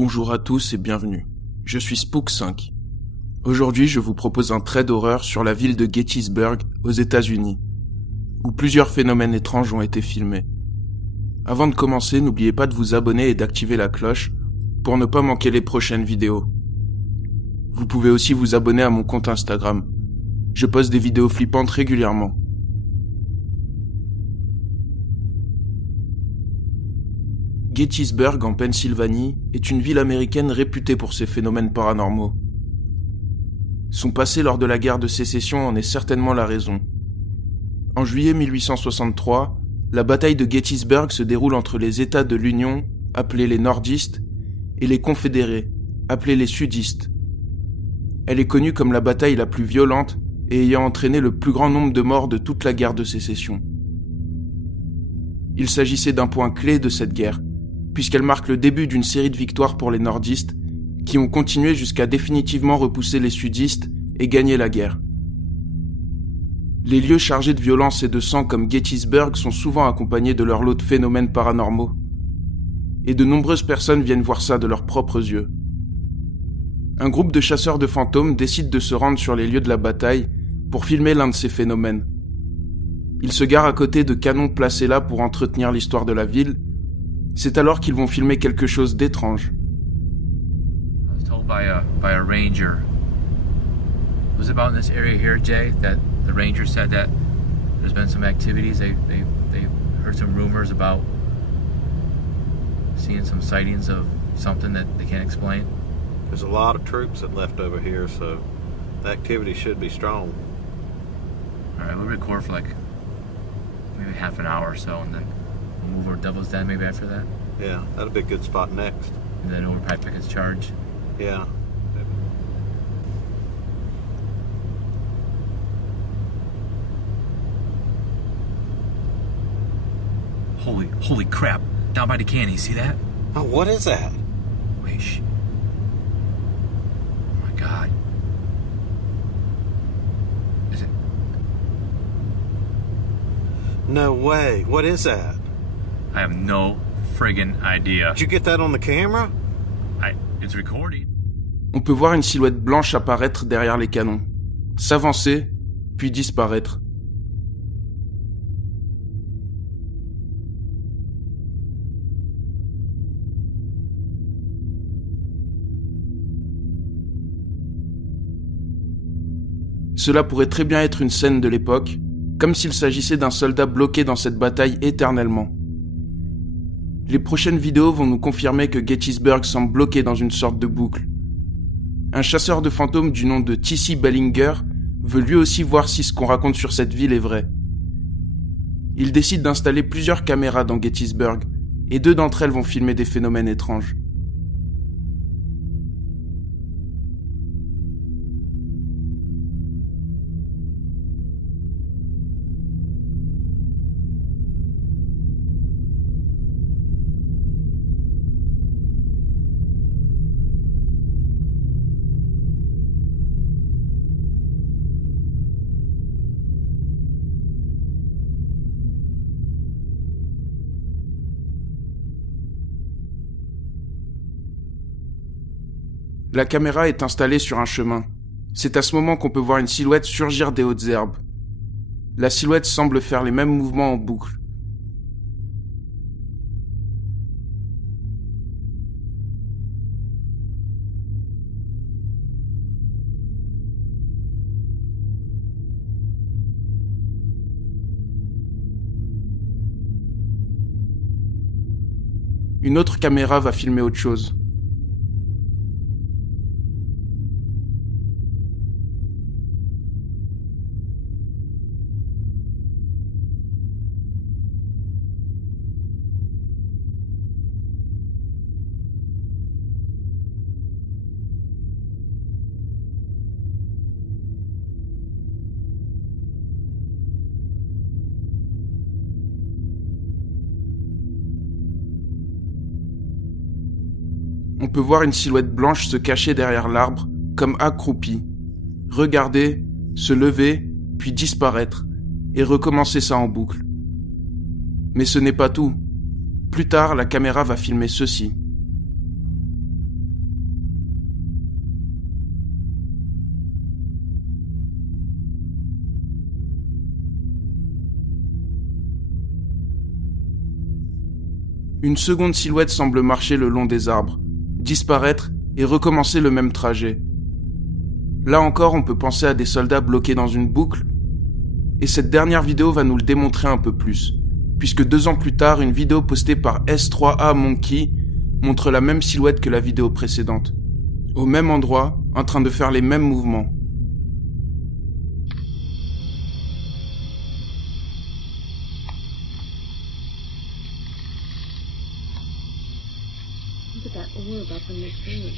Bonjour à tous et bienvenue. Je suis Spook5. Aujourd'hui, je vous propose un trait d'horreur sur la ville de Gettysburg, aux États-Unis, où plusieurs phénomènes étranges ont été filmés. Avant de commencer, n'oubliez pas de vous abonner et d'activer la cloche pour ne pas manquer les prochaines vidéos. Vous pouvez aussi vous abonner à mon compte Instagram. Je poste des vidéos flippantes régulièrement. Gettysburg, en Pennsylvanie, est une ville américaine réputée pour ses phénomènes paranormaux. Son passé lors de la guerre de sécession en est certainement la raison. En juillet 1863, la bataille de Gettysburg se déroule entre les États de l'Union, appelés les nordistes, et les confédérés, appelés les sudistes. Elle est connue comme la bataille la plus violente et ayant entraîné le plus grand nombre de morts de toute la guerre de sécession. Il s'agissait d'un point clé de cette guerre, puisqu'elle marque le début d'une série de victoires pour les nordistes, qui ont continué jusqu'à définitivement repousser les sudistes et gagner la guerre. Les lieux chargés de violence et de sang comme Gettysburg sont souvent accompagnés de leur lot de phénomènes paranormaux, et de nombreuses personnes viennent voir ça de leurs propres yeux. Un groupe de chasseurs de fantômes décide de se rendre sur les lieux de la bataille pour filmer l'un de ces phénomènes. Ils se garent à côté de canons placés là pour entretenir l'histoire de la ville. C'est alors qu'ils vont filmer quelque chose d'étrange. I was told by a ranger. Was it about in this area here, Jay, that the ranger said that there's been some activities. They heard some rumors about seeing some sightings of something that they can't explain. There's a lot of troops that left over here, so the activity should be strong. All right, we'll record for like maybe half an hour or so, and then we'll move over to Devil's Den maybe after that. Yeah, that'll be a good spot next. And then over Pipe Pickett's Charge. Yeah. Holy crap! Down by the canyon, you see that? Oh, what is that? Wait, shh. Oh my God. Is it? No way. What is that? I have no friggin' idea. Did you get that on the camera? It's recording. On peut voir une silhouette blanche apparaître derrière les canons, s'avancer, puis disparaître. Cela pourrait très bien être une scène de l'époque, comme s'il s'agissait d'un soldat bloqué dans cette bataille éternellement. Les prochaines vidéos vont nous confirmer que Gettysburg semble bloqué dans une sorte de boucle. Un chasseur de fantômes du nom de T.C. Bellinger veut lui aussi voir si ce qu'on raconte sur cette ville est vrai. Il décide d'installer plusieurs caméras dans Gettysburg, et 2 d'entre elles vont filmer des phénomènes étranges. La caméra est installée sur un chemin. C'est à ce moment qu'on peut voir une silhouette surgir des hautes herbes. La silhouette semble faire les mêmes mouvements en boucle. Une autre caméra va filmer autre chose. On peut voir une silhouette blanche se cacher derrière l'arbre, comme accroupie, regarder, se lever, puis disparaître, et recommencer ça en boucle. Mais ce n'est pas tout. Plus tard, la caméra va filmer ceci. Une seconde silhouette semble marcher le long des arbres, disparaître et recommencer le même trajet. Là encore, on peut penser à des soldats bloqués dans une boucle, et cette dernière vidéo va nous le démontrer un peu plus, puisque 2 ans plus tard, une vidéo postée par S3A Monkey montre la même silhouette que la vidéo précédente, au même endroit, en train de faire les mêmes mouvements. Look at that orb up in the tree.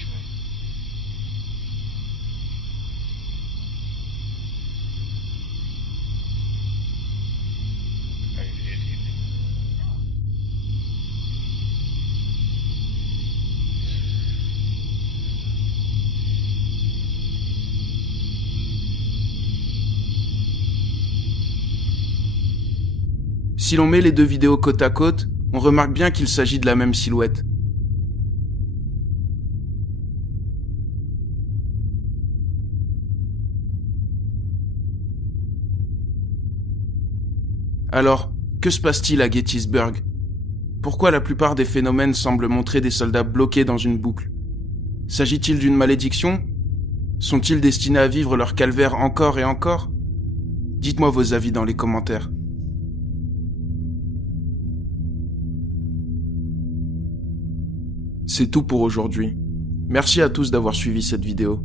Si l'on met les 2 vidéos côte à côte, on remarque bien qu'il s'agit de la même silhouette. Alors, que se passe-t-il à Gettysburg? Pourquoi la plupart des phénomènes semblent montrer des soldats bloqués dans une boucle? S'agit-il d'une malédiction? Sont-ils destinés à vivre leur calvaire encore et encore? Dites-moi vos avis dans les commentaires. C'est tout pour aujourd'hui. Merci à tous d'avoir suivi cette vidéo.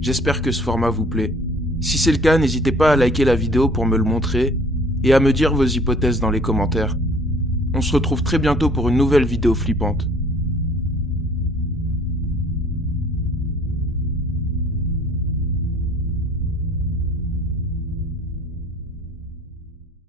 J'espère que ce format vous plaît. Si c'est le cas, n'hésitez pas à liker la vidéo pour me le montrer et à me dire vos hypothèses dans les commentaires. On se retrouve très bientôt pour une nouvelle vidéo flippante.